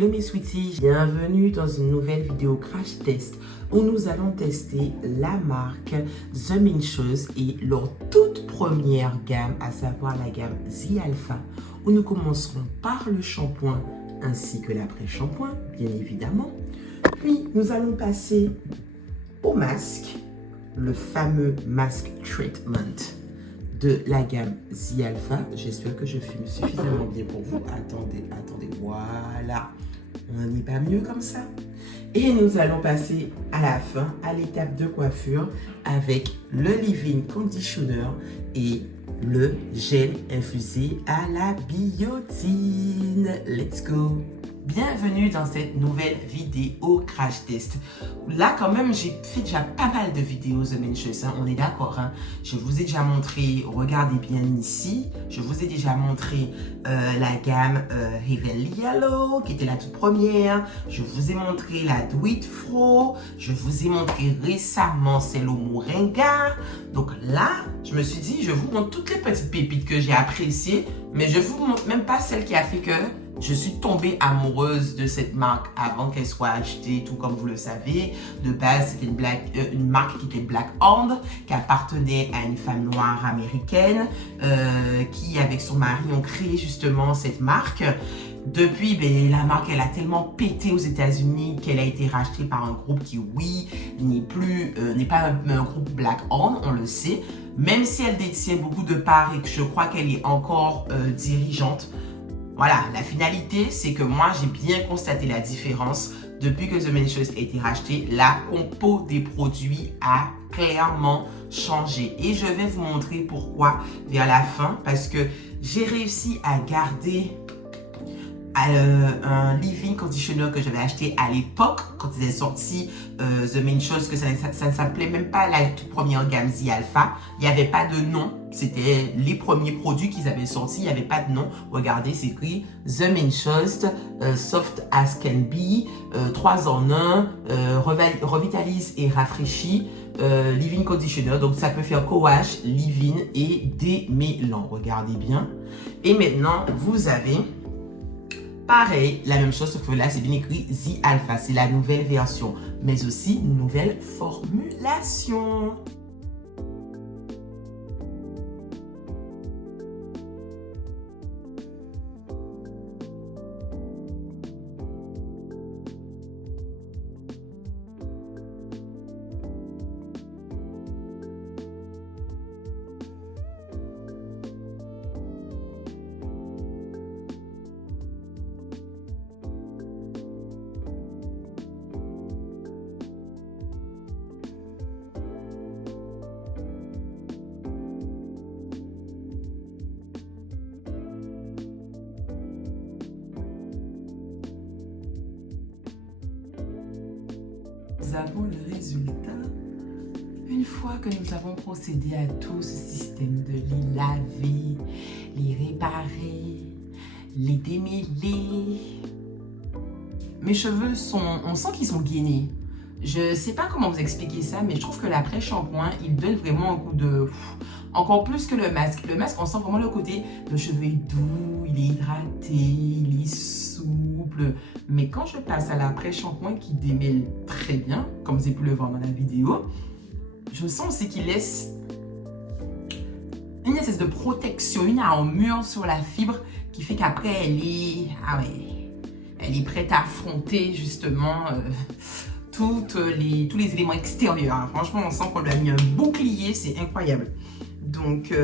Hello mes sweeties, bienvenue dans une nouvelle vidéo crash test où nous allons tester la marque The Minchoz et leur toute première gamme, à savoir la gamme The Alpha, où nous commencerons par le shampoing ainsi que l'après-shampoing, bien évidemment. Puis nous allons passer au masque, le fameux Mask Treatment de la gamme The Alpha. J'espère que je filme suffisamment bien pour vous. Attendez, voilà. On n'est pas mieux comme ça. Et nous allons passer à la fin, à l'étape de coiffure, avec le leave-in conditioner et le gel infusé à la biotine. Let's go! Bienvenue dans cette nouvelle vidéo crash test. Là, quand même, j'ai fait déjà pas mal de vidéos The Minchoz, on est d'accord. Je vous ai déjà montré, regardez bien ici, je vous ai déjà montré la gamme Heavenly Yellow, qui était la toute première. Je vous ai montré la Do It Fro. Je vous ai montré récemment celle au Moringa. Donc là, je me suis dit, je vous montre toutes les petites pépites que j'ai appréciées, mais je vous montre même pas celle qui a fait que je suis tombée amoureuse de cette marque avant qu'elle soit achetée, tout comme vous le savez. De base, c'était une marque qui était black-owned, qui appartenait à une femme noire américaine, qui, avec son mari, ont créé justement cette marque. Depuis, la marque, elle a tellement pété aux États-Unis qu'elle a été rachetée par un groupe qui, oui, n'est pas un groupe black-owned, on le sait. Même si elle détient beaucoup de parts et que je crois qu'elle est encore dirigeante. Voilà, la finalité, c'est que moi, j'ai bien constaté la différence. Depuis que The Minchoz a été racheté, la compo des produits a clairement changé. Et je vais vous montrer pourquoi vers la fin. Parce que j'ai réussi à garder un leave-in conditioner que j'avais acheté à l'époque, quand il est sorti The Minchoz, que ça ne s'appelait même pas la toute première gamme The Alpha. Il n'y avait pas de nom. C'était les premiers produits qu'ils avaient sortis. Il n'y avait pas de nom. Regardez, c'est écrit The Minchoz, Soft as Can Be, 3 en 1, revitalise et rafraîchit, leave-in conditioner. Donc, ça peut faire co-wash, leave-in et démêlant. Regardez bien. Et maintenant, vous avez pareil, la même chose, sauf que là, c'est bien écrit The Alpha. C'est la nouvelle version, mais aussi une nouvelle formulation. Nous avons le résultat. Une fois que nous avons procédé à tout ce système de les laver, les réparer, les démêler, mes cheveux on sent qu'ils sont gainés. Je ne sais pas comment vous expliquer ça, mais je trouve que l'après-shampoing, il donne vraiment un coup de... Encore plus que le masque. Le masque, on sent vraiment le côté, le cheveu est doux, il est hydraté, il est souple. Mais quand je passe à l'après-shampoing qui démêle très bien, comme vous avez pu le voir dans la vidéo, je sens aussi qu'il laisse une espèce de protection, une armure sur la fibre qui fait qu'après, elle est prête à affronter justement tous les éléments extérieurs. Franchement, on sent qu'on lui a mis un bouclier, c'est incroyable. Donc,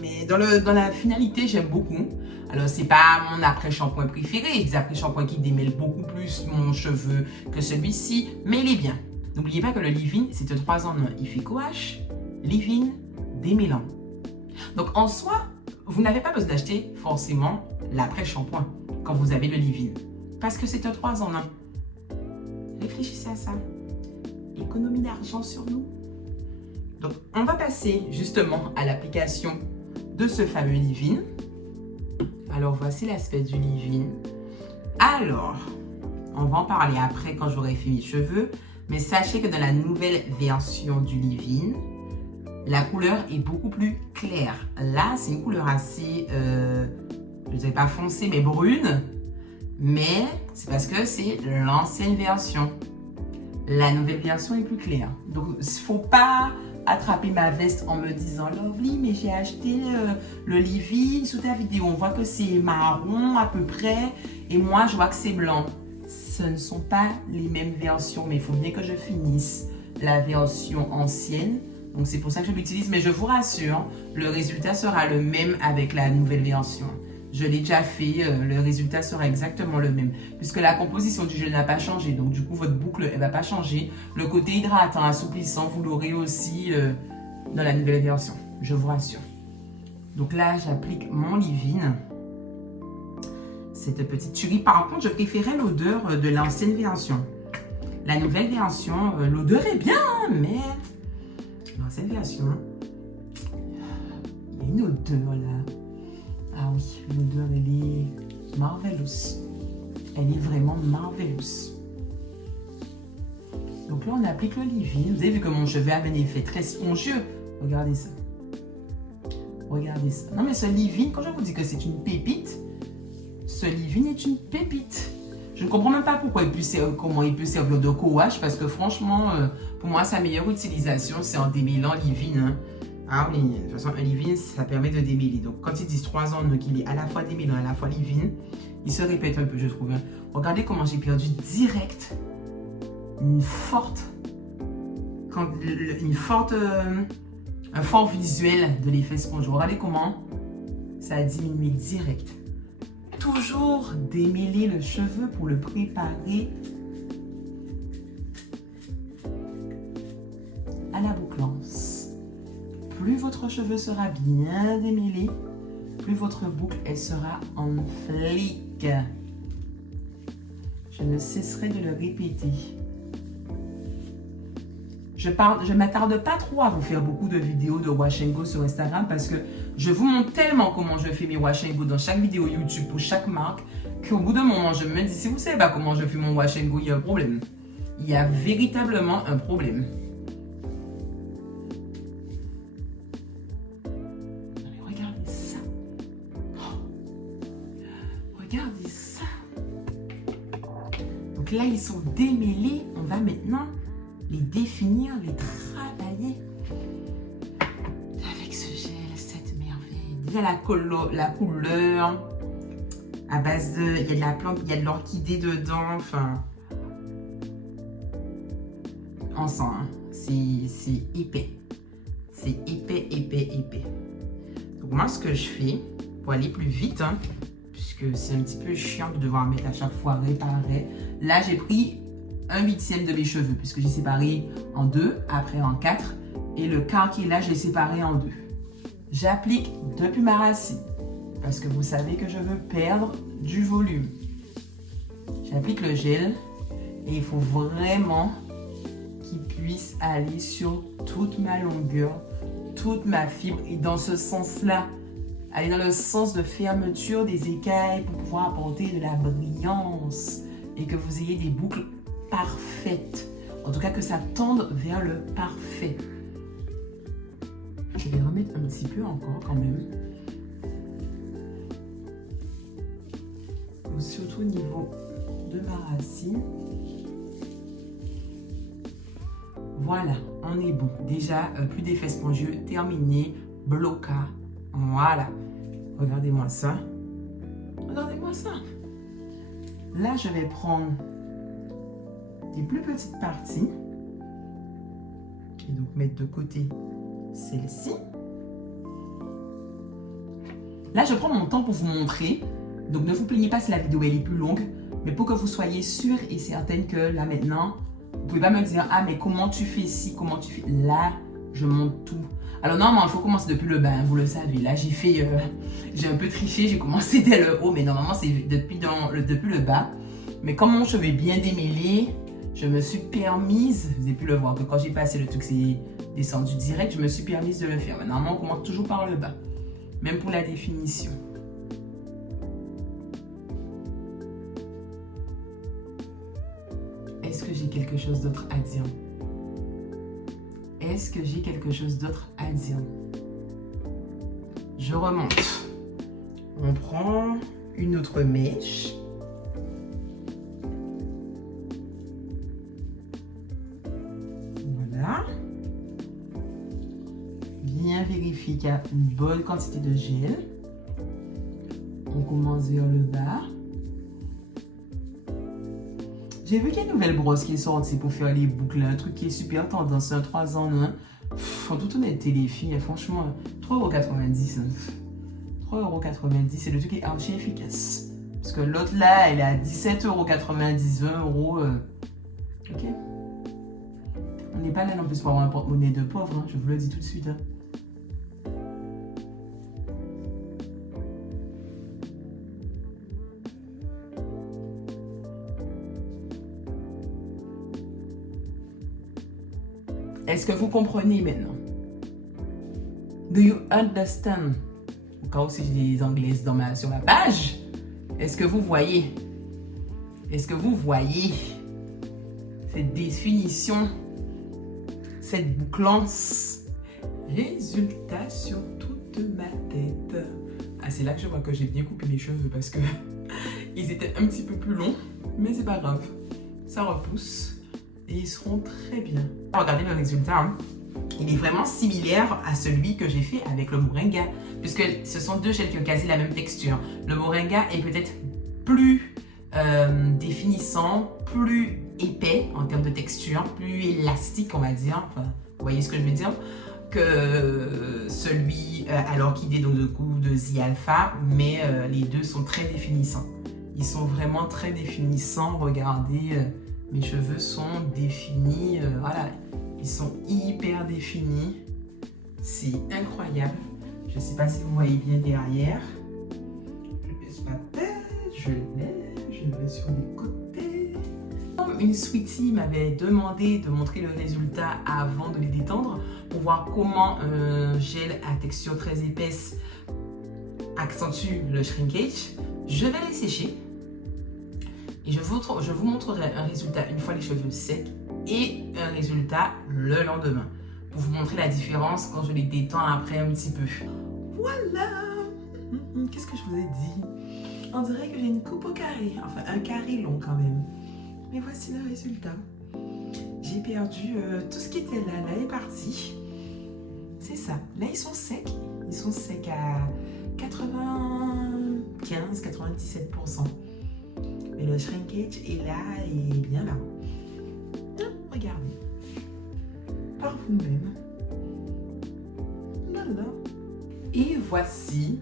mais dans la finalité, j'aime beaucoup. Alors, c'est pas mon après-shampoing préféré. Des après-shampoings qui démêlent beaucoup plus mon cheveu que celui-ci, mais il est bien. N'oubliez pas que le leave-in, c'est 3 en 1. Il fait co-wash, leave-in, démêlant. Donc, en soi, vous n'avez pas besoin d'acheter forcément l'après-shampoing quand vous avez le leave-in. Parce que c'est 3 en 1. Réfléchissez à ça. Économie d'argent sur nous. Donc, on va passer justement à l'application de ce fameux leave-in. Alors, voici l'aspect du leave-in. Alors, on va en parler après quand j'aurai fait mes cheveux. Mais sachez que dans la nouvelle version du leave-in, la couleur est beaucoup plus claire. Là, c'est une couleur assez, je ne dirais pas foncée, mais brune. Mais c'est parce que c'est l'ancienne version. La nouvelle version est plus claire. Donc, il ne faut pas attraper ma veste en me disant « Lovely, mais j'ai acheté le leave-in sous ta vidéo. On voit que c'est marron à peu près et moi, je vois que c'est blanc. » Ce ne sont pas les mêmes versions, mais il faut bien que je finisse la version ancienne. Donc, c'est pour ça que je l'utilise. Mais je vous rassure, le résultat sera le même avec la nouvelle version. Je l'ai déjà fait, le résultat sera exactement le même. Puisque la composition du gel n'a pas changé. Donc, du coup, votre boucle, elle ne va pas changer. Le côté hydratant, assouplissant, vous l'aurez aussi dans la nouvelle version. Je vous rassure. Donc là, j'applique mon leave-in. Cette petite tuerie. Par contre, je préférais l'odeur de l'ancienne version. La nouvelle version, l'odeur est bien, mais l'ancienne version, il y a une odeur là. Ah oui, l'odeur, elle est marvelous. Elle est vraiment marvelous. Donc là, on applique le leave-in. Vous avez vu que mon cheveu a un effet très spongieux. Regardez ça. Regardez ça. Non, mais ce leave-in, quand je vous dis que c'est une pépite, ce leave-in est une pépite. Je ne comprends même pas pourquoi comment il peut servir de co-wash, parce que franchement, pour moi, sa meilleure utilisation, c'est en démêlant leave-in. Hein. Ah oui, de toute façon, un leave-in, ça permet de démêler. Donc, quand ils disent 3 ans, donc il est à la fois démêlant, à la fois leave-in, il se répète un peu, je trouve. Hein. Regardez comment j'ai perdu direct un fort visuel de l'effet sponge. Regardez comment ça a diminué direct. Toujours démêler le cheveu pour le préparer à la bouclance. Plus votre cheveu sera bien démêlé, plus votre boucle elle sera en flic. Je ne cesserai de le répéter. Je ne m'attarde pas trop à vous faire beaucoup de vidéos de wash and go sur Instagram parce que je vous montre tellement comment je fais mes wash and go dans chaque vidéo YouTube pour chaque marque qu'au bout d'un moment, je me dis, si vous ne savez pas comment je fais mon wash and go, il y a un problème. Il y a véritablement un problème. Regardez ça. Oh. Regardez ça. Donc là, ils sont démêlés. On va maintenant les définir, les travailler avec ce gel, cette merveille. Déjà la couleur à base de, il y a de la plante, il y a de l'orchidée dedans, enfin on sent, hein, c'est épais, c'est épais. Donc moi ce que je fais pour aller plus vite, hein, puisque c'est un petit peu chiant de devoir mettre à chaque fois réparer, là j'ai pris 1/8 de mes cheveux, puisque j'ai séparé en 2, après en 4, et le quart qui est là, je l'ai séparé en 2. J'applique depuis ma racine, parce que vous savez que je veux perdre du volume. J'applique le gel, et il faut vraiment qu'il puisse aller sur toute ma longueur, toute ma fibre, et dans ce sens-là, aller dans le sens de fermeture des écailles pour pouvoir apporter de la brillance, et que vous ayez des boucles parfaite. En tout cas, que ça tende vers le parfait. Je vais remettre un petit peu encore quand même. Surtout au niveau de ma racine. Voilà, on est bon. Déjà, plus d'effet spongieux, terminé. Bloca. Voilà. Regardez-moi ça. Regardez-moi ça. Là, je vais prendre des plus petites parties et donc mettre de côté celle-ci. Là, je prends mon temps pour vous montrer. Donc, ne vous plaignez pas si la vidéo elle est plus longue, mais pour que vous soyez sûrs et certaines que là maintenant, vous pouvez pas me dire ah mais comment tu fais ci, comment tu fais là. Je monte tout. Alors normalement, il faut commencer depuis le bas, hein, vous le savez. Là, j'ai un peu triché, j'ai commencé dès le haut, mais normalement c'est depuis le bas. Mais comme mon cheveu est bien démêlé, je me suis permise, vous avez pu le voir, que quand j'ai passé le truc, c'est descendu direct, je me suis permise de le faire. Mais normalement, on commence toujours par le bas, même pour la définition. Est-ce que j'ai quelque chose d'autre à dire? Est-ce que j'ai quelque chose d'autre à dire? Je remonte. On prend une autre mèche. magnifique, il y a une bonne quantité de gel. On commence vers le bas. J'ai vu qu'il y a une nouvelle brosse qui est sortie pour faire les boucles, un truc qui est super tendance, un 3 en 1. En toute honnêteté, les filles, franchement, 3,90 €. 3,90 €, c'est le truc qui est archi efficace. Parce que l'autre là, elle est à 17,90 €, 20 €. Ok. On n'est pas là non plus pour avoir un porte-monnaie de pauvre, hein, je vous le dis tout de suite. Hein. Est-ce que vous comprenez maintenant? Do you understand? Au cas où si j'ai des anglaises sur la page, est-ce que vous voyez? Est-ce que vous voyez cette définition, cette bouclance? Résultat sur toute ma tête. Ah, c'est là que je vois que j'ai bien coupé mes cheveux parce que ils étaient un petit peu plus longs, mais c'est pas grave. Ça repousse. Et ils seront très bien. Regardez le résultat. Hein. Il est vraiment similaire à celui que j'ai fait avec le Moringa. Puisque ce sont deux gels qui ont quasi la même texture. Le Moringa est peut-être plus définissant, plus épais en termes de texture, plus élastique on va dire. Enfin, vous voyez ce que je veux dire? Que celui à l'orchidée donc de goût de The Alpha. Mais les deux sont très définissants. Ils sont vraiment très définissants. Regardez... mes cheveux sont définis, voilà, ils sont hyper définis. C'est incroyable. Je ne sais pas si vous voyez bien derrière. Je baisse ma tête, je lève, je vais sur les côtés. Une sweetie m'avait demandé de montrer le résultat avant de les détendre pour voir comment un gel à texture très épaisse accentue le shrinkage. Je vais les sécher. Et je vous montrerai un résultat une fois les cheveux secs et un résultat le lendemain. Pour vous montrer la différence quand je les détends après un petit peu. Voilà! Qu'est-ce que je vous ai dit? On dirait que j'ai une coupe au carré. Enfin, un carré long quand même. Mais voici le résultat. J'ai perdu tout ce qui était là. Là est parti. C'est ça. Là, ils sont secs. Ils sont secs à 95-97%. Et le shrinkage est là et bien là. Regardez. Par vous-même. Voilà. Et voici,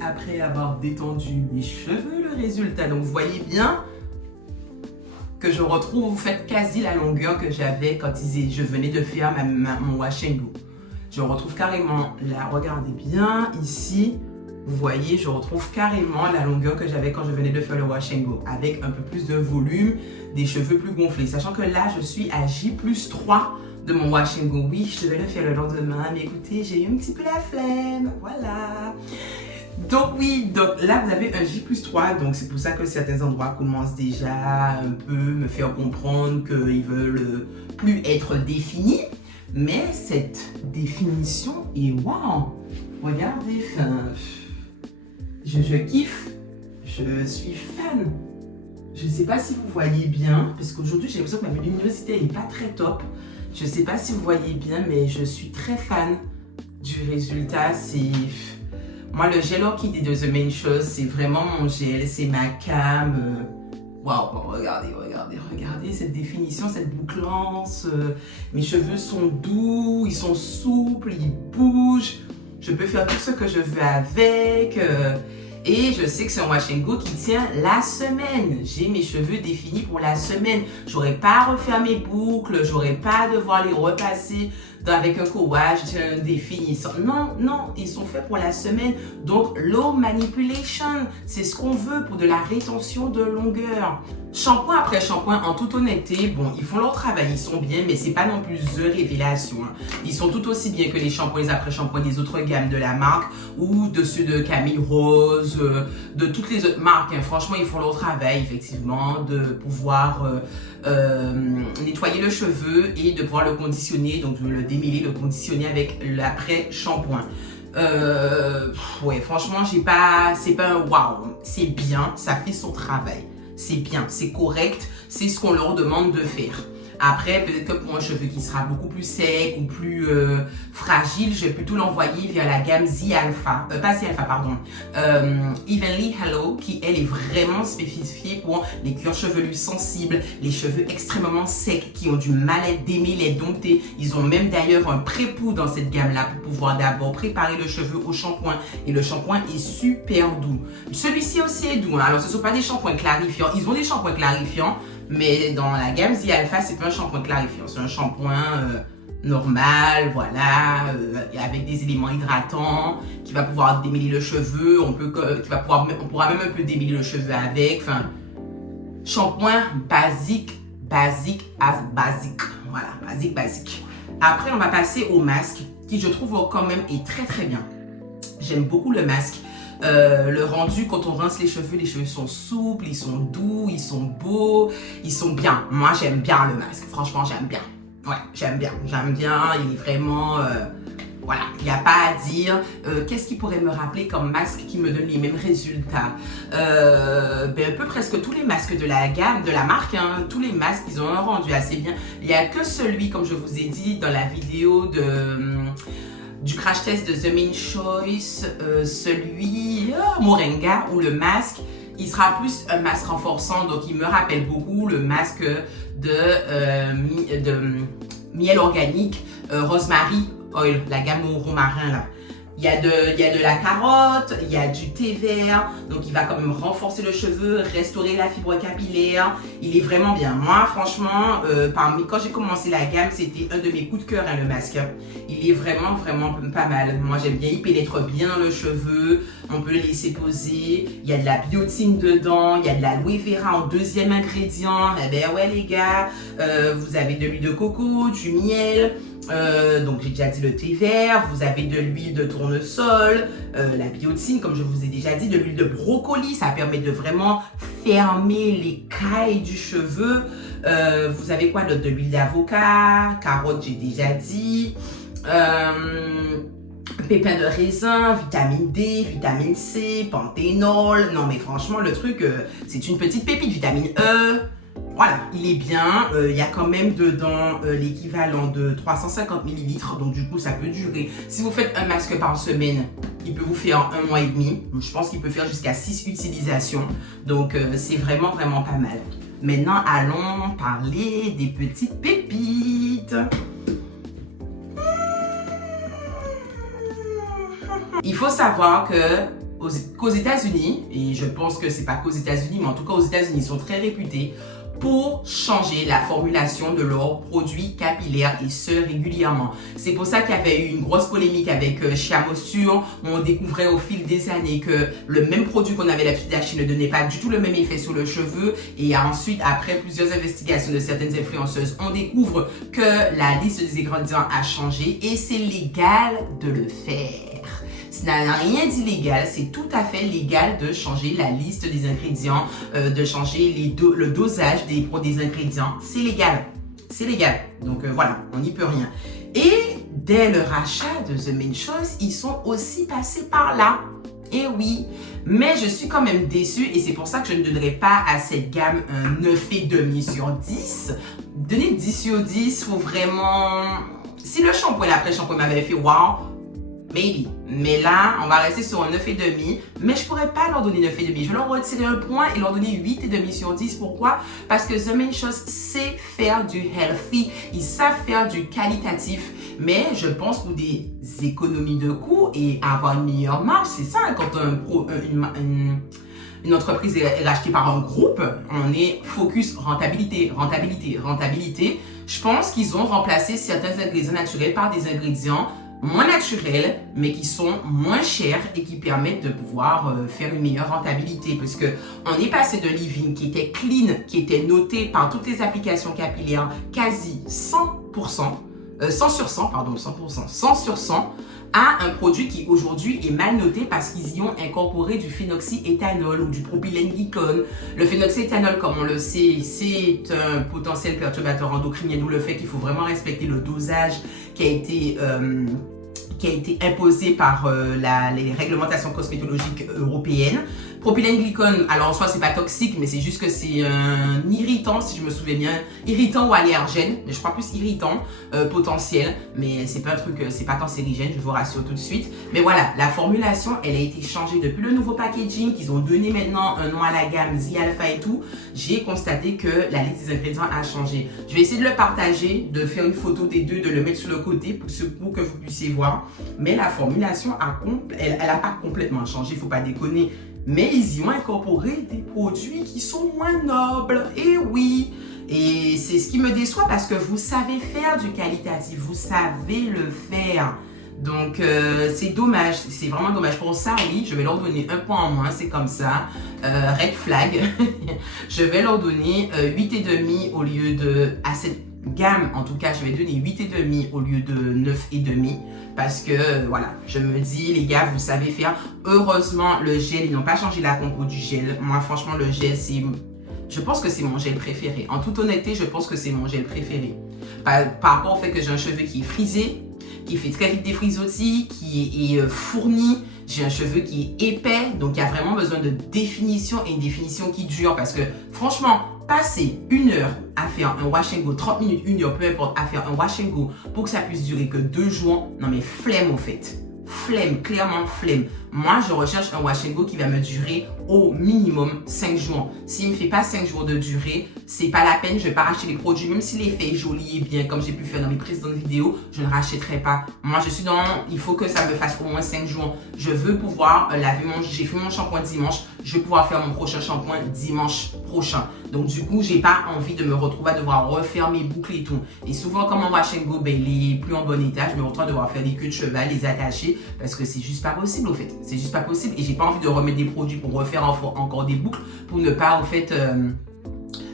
après avoir détendu mes cheveux, le résultat. Donc vous voyez bien que je retrouve, vous faites quasi la longueur que j'avais quand je venais de faire mon wash and go. Je retrouve carrément là, regardez bien ici. Vous voyez, je retrouve carrément la longueur que j'avais quand je venais de faire le wash and go, avec un peu plus de volume, des cheveux plus gonflés. Sachant que là, je suis à J+3 de mon wash and go. Oui, je devais le faire le lendemain, mais écoutez, j'ai eu un petit peu la flemme. Voilà. Donc oui, donc là, vous avez un J+3. Donc c'est pour ça que certains endroits commencent déjà un peu me faire comprendre qu'ils veulent plus être définis. Mais cette définition est waouh. Regardez, je kiffe, je suis fan. Je ne sais pas si vous voyez bien, parce qu'aujourd'hui j'ai l'impression que ma luminosité n'est pas très top. Je ne sais pas si vous voyez bien, mais je suis très fan du résultat. C'est moi le gel orchidée de The Main Chose, c'est vraiment mon gel, c'est ma cam. Waouh, regardez cette définition, cette bouclance. Mes cheveux sont doux, ils sont souples, ils bougent. Je peux faire tout ce que je veux avec. Et je sais que c'est un wash and go qui tient la semaine. J'ai mes cheveux définis pour la semaine. J'aurai pas à refaire mes boucles. J'aurai pas à devoir les repasser avec un co-wash, un définissant. Non, non, ils sont faits pour la semaine. Donc, low manipulation, c'est ce qu'on veut pour de la rétention de longueur. Shampoing après shampoing, en toute honnêteté, bon, ils font leur travail, ils sont bien, mais c'est pas non plus The Révélation. Hein. Ils sont tout aussi bien que les shampoings, les après-shampoings des autres gammes de la marque ou de ceux de Camille Rose, de toutes les autres marques. Hein. Franchement, ils font leur travail, effectivement, de pouvoir nettoyer le cheveu et de pouvoir le conditionner, donc le démêler, le conditionner avec l'après-shampoing. Ouais, franchement, c'est pas un waouh, c'est bien, ça fait son travail. C'est bien, c'est correct, c'est ce qu'on leur demande de faire. Après, peut-être que pour un cheveu qui sera beaucoup plus sec ou plus fragile, je vais plutôt l'envoyer vers la gamme The Alpha, pas The Alpha, pardon, Evenly Hello, qui elle est vraiment spécifiée pour les cuirs chevelus sensibles, les cheveux extrêmement secs, qui ont du mal à d'aimer les dompter. Ils ont même d'ailleurs un pré-pou dans cette gamme-là pour pouvoir d'abord préparer le cheveu au shampoing. Et le shampoing est super doux. Celui-ci aussi est doux, hein. Alors ce ne sont pas des shampoings clarifiants. Ils ont des shampoings clarifiants, mais dans la gamme The Alpha, c'est pas un shampoing clarifiant. C'est un shampoing normal, voilà, avec des éléments hydratants, qui va pouvoir démêler le cheveu. On pourra même un peu démêler le cheveu avec. Enfin, shampoing basique as basique. Voilà, basique. Après, on va passer au masque, qui je trouve quand même est très bien. J'aime beaucoup le masque. Le rendu, quand on rince les cheveux sont souples, ils sont doux, ils sont beaux, ils sont bien. Moi, j'aime bien le masque. Franchement, j'aime bien. Ouais, j'aime bien. Il est vraiment... voilà, il n'y a pas à dire. Qu'est-ce qui pourrait me rappeler comme masque qui me donne les mêmes résultats? Un peu presque tous les masques de la gamme, de la marque, hein, tous les masques, ils ont un rendu assez bien. Il n'y a que celui, comme je vous ai dit dans la vidéo du crash test de The Mane Choice, celui Moringa, où le masque, il sera plus un masque renforçant, donc il me rappelle beaucoup le masque de miel organique, Rosemary Oil, la gamme au romarin là. Il y a de la carotte, il y a du thé vert, donc il va quand même renforcer le cheveu, restaurer la fibre capillaire. Il est vraiment bien. Moi, franchement, quand j'ai commencé la gamme, c'était un de mes coups de cœur, hein, le masque. Il est vraiment pas mal. Moi, j'aime bien, il pénètre bien dans le cheveu. On peut le laisser poser. Il y a de la biotine dedans, il y a de l'aloe vera en deuxième ingrédient. Eh ben ouais, les gars, vous avez de l'huile de coco, du miel. Donc j'ai déjà dit le thé vert, vous avez de l'huile de tournesol, la biotine comme je vous ai déjà dit, de l'huile de brocoli, ça permet de vraiment fermer les cailles du cheveu. Vous avez quoi d'autre? De l'huile d'avocat, carotte j'ai déjà dit, pépins de raisin, vitamine D, vitamine C, panthénol. Non mais franchement le truc c'est une petite pépite, vitamine E. Voilà, il est bien. Il y a quand même dedans l'équivalent de 350 ml. Donc, du coup, ça peut durer. Si vous faites un masque par semaine, il peut vous faire 1 mois et demi. Je pense qu'il peut faire jusqu'à 6 utilisations. Donc, c'est vraiment pas mal. Maintenant, allons parler des petites pépites. Il faut savoir qu'aux États-Unis, et je pense que c'est pas qu'aux États-Unis, mais en tout cas aux États-Unis, ils sont très réputés pour changer la formulation de leurs produits capillaires et ce régulièrement. C'est pour ça qu'il y avait eu une grosse polémique avec Shea Moisture, où on découvrait au fil des années que le même produit qu'on avait l'habitude d'acheter ne donnait pas du tout le même effet sur le cheveu. Et ensuite, après plusieurs investigations de certaines influenceuses, on découvre que la liste des ingrédients a changé et c'est légal de le faire. Ça n'a rien d'illégal, c'est tout à fait légal de changer la liste des ingrédients, de changer le dosage des ingrédients. C'est légal, c'est légal. Donc voilà, on n'y peut rien. Et dès le rachat de The Mane Choice, ils sont aussi passés par là. Et oui, mais je suis quand même déçue et c'est pour ça que je ne donnerai pas à cette gamme un 9,5 sur 10. Donner 10 sur 10, faut vraiment... Si le shampoing, l'après-shampoing m'avait fait wow, maybe. Mais là, on va rester sur un 9,5. Mais je pourrais pas leur donner 9,5. Je vais leur retirer un point et leur donner 8,5 sur 10. Pourquoi? Parce que The Mane Choice sait faire du healthy. Ils savent faire du qualitatif. Mais je pense pour des économies de coûts et avoir une meilleure marge, c'est ça. Quand une entreprise est rachetée par un groupe, on est focus rentabilité. Je pense qu'ils ont remplacé certains ingrédients naturels par des ingrédients moins naturels, mais qui sont moins chers et qui permettent de pouvoir faire une meilleure rentabilité. Parce que on est passé de leave-in qui était clean, qui était noté par toutes les applications capillaires quasi 100%, 100 sur 100, pardon, 100%, 100 sur 100, à un produit qui aujourd'hui est mal noté parce qu'ils y ont incorporé du phénoxyéthanol ou du propylène-glycone. Le phénoxyéthanol, comme on le sait, c'est un potentiel perturbateur endocrinien, d'où le fait qu'il faut vraiment respecter le dosage qui a été imposé par les réglementations cosmétologiques européennes. Propylène-glycone, alors en soi c'est pas toxique, mais c'est juste que c'est un irritant, si je me souviens bien, irritant ou allergène, mais je crois plus irritant potentiel, mais c'est pas un truc, c'est pas cancérigène, je vous rassure tout de suite. Mais voilà, la formulation, elle a été changée depuis le nouveau packaging, qu'ils ont donné maintenant un nom à la gamme Z Alpha et tout. J'ai constaté que la liste des ingrédients a changé. Je vais essayer de le partager, de faire une photo des deux, de le mettre sur le côté pour que vous puissiez voir. Mais la formulation, elle a pas complètement changé, il faut pas déconner. Mais ils y ont incorporé des produits qui sont moins nobles. Et oui, et c'est ce qui me déçoit parce que vous savez faire du qualitatif, vous savez le faire. Donc, c'est dommage, c'est vraiment dommage. Pour ça, oui, je vais leur donner un point en moins, c'est comme ça. Red flag. Je vais leur donner 8,5 au lieu de... À cette gamme, en tout cas, je vais donner 8,5 au lieu de 9,5. Parce que, voilà, je me dis, les gars, vous savez faire. Heureusement, le gel, ils n'ont pas changé la compo du gel. Moi, franchement, le gel, c'est... Je pense que c'est mon gel préféré. En toute honnêteté, je pense que c'est mon gel préféré. Par rapport au fait que j'ai un cheveu qui est frisé, qui fait très vite des frisottis, qui est fourni. J'ai un cheveu qui est épais, donc il y a vraiment besoin de définition et une définition qui dure. Parce que, franchement, passer 1 heure à faire un wash and go, 30 minutes, 1 heure, peu importe, à faire un wash and go pour que ça puisse durer que 2 jours, non mais flemme au fait. Flemme, clairement flemme. Moi, je recherche un wash and go qui va me durer au minimum 5 jours. S'il ne me fait pas 5 jours de durée, c'est pas la peine, je vais pas racheter les produits. Même si l'effet est joli et bien, comme j'ai pu faire dans mes précédentes vidéos, je ne rachèterai pas. Moi, je suis dans, il faut que ça me fasse au moins 5 jours. Je veux pouvoir laver j'ai fait mon shampoing dimanche, je vais pouvoir faire mon prochain shampoing dimanche prochain. Donc, du coup, j'ai pas envie de me retrouver à devoir refaire mes boucles et tout. Et souvent, comme mon wash and go, ben, il est plus en bon état, je me retrouve à devoir faire des queues de cheval, les attacher, parce que c'est juste pas possible, au fait. C'est juste pas possible. Et j'ai pas envie de remettre des produits pour refaire encore des boucles, pour ne pas, en fait,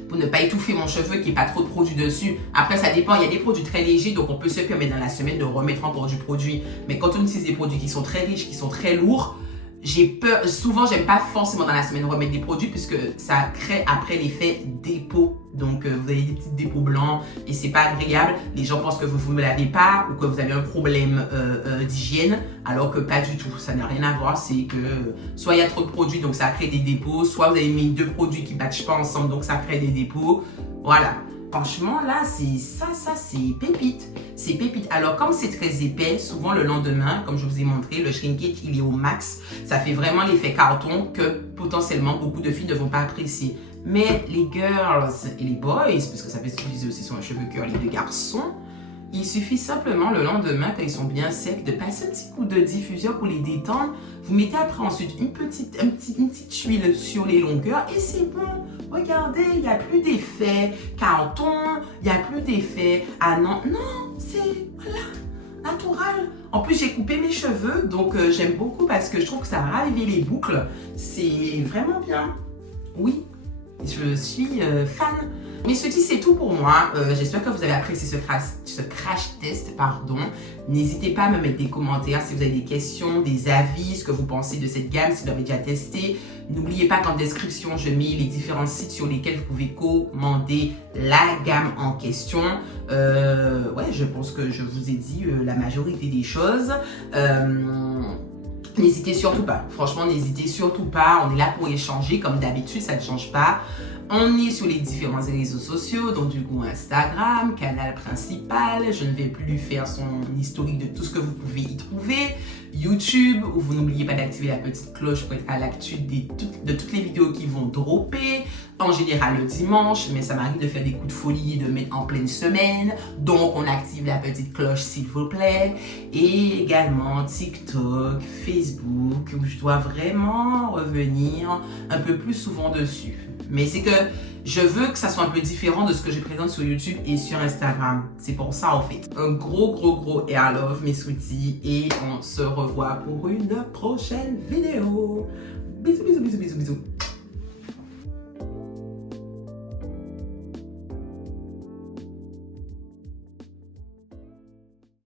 pour ne pas étouffer mon cheveu, qu'il n'y ait pas trop de produits dessus. Après, ça dépend. Il y a des produits très légers, donc on peut se permettre dans la semaine de remettre encore du produit. Mais quand on utilise des produits qui sont très riches, qui sont très lourds, j'ai peur. Souvent, j'aime pas forcément dans la semaine remettre des produits puisque ça crée après l'effet dépôt. Donc, vous avez des petits dépôts blancs et c'est pas agréable. Les gens pensent que vous ne me lavez pas ou que vous avez un problème d'hygiène, alors que pas du tout. Ça n'a rien à voir. C'est que soit il y a trop de produits, donc ça crée des dépôts, soit vous avez mis 2 produits qui ne matchent pas ensemble, donc ça crée des dépôts. Voilà. Franchement, là, c'est pépite. C'est pépite. Alors, comme c'est très épais, souvent le lendemain, comme je vous ai montré, le shrinkage, il est au max. Ça fait vraiment l'effet carton que potentiellement beaucoup de filles ne vont pas apprécier. Mais les girls et les boys, parce que ça peut s'utiliser aussi sur un cheveu curly de garçon, il suffit simplement le lendemain, quand ils sont bien secs, de passer un petit coup de diffuseur pour les détendre. Vous mettez après ensuite une petite huile sur les longueurs et c'est bon. Regardez, il n'y a plus d'effet carton, il n'y a plus d'effet. Ah non, non, c'est voilà, naturel. En plus, j'ai coupé mes cheveux, donc j'aime beaucoup parce que je trouve que ça a ravivé les boucles. C'est vraiment bien. Oui, je suis fan. Mais ceci, c'est tout pour moi. J'espère que vous avez apprécié ce crash test, pardon. N'hésitez pas à me mettre des commentaires si vous avez des questions, des avis, ce que vous pensez de cette gamme, si vous l'avez déjà testé. N'oubliez pas qu'en description, je mets les différents sites sur lesquels vous pouvez commander la gamme en question. Ouais, je pense que je vous ai dit la majorité des choses. N'hésitez surtout pas. Franchement, n'hésitez surtout pas. On est là pour échanger. Comme d'habitude, ça ne change pas. On est sur les différents réseaux sociaux, donc du coup Instagram, canal principal. Je ne vais plus faire son historique de tout ce que vous pouvez y trouver. YouTube, où vous n'oubliez pas d'activer la petite cloche pour être à l'actu de toutes les vidéos qui vont dropper. En général le dimanche, mais ça m'arrive de faire des coups de folie et de mettre en pleine semaine. Donc on active la petite cloche s'il vous plaît. Et également TikTok, Facebook, où je dois vraiment revenir un peu plus souvent dessus. Mais c'est que je veux que ça soit un peu différent de ce que je présente sur YouTube et sur Instagram. C'est pour ça, en fait. Un gros air love, mes sweeties. Et on se revoit pour une prochaine vidéo. Bisous.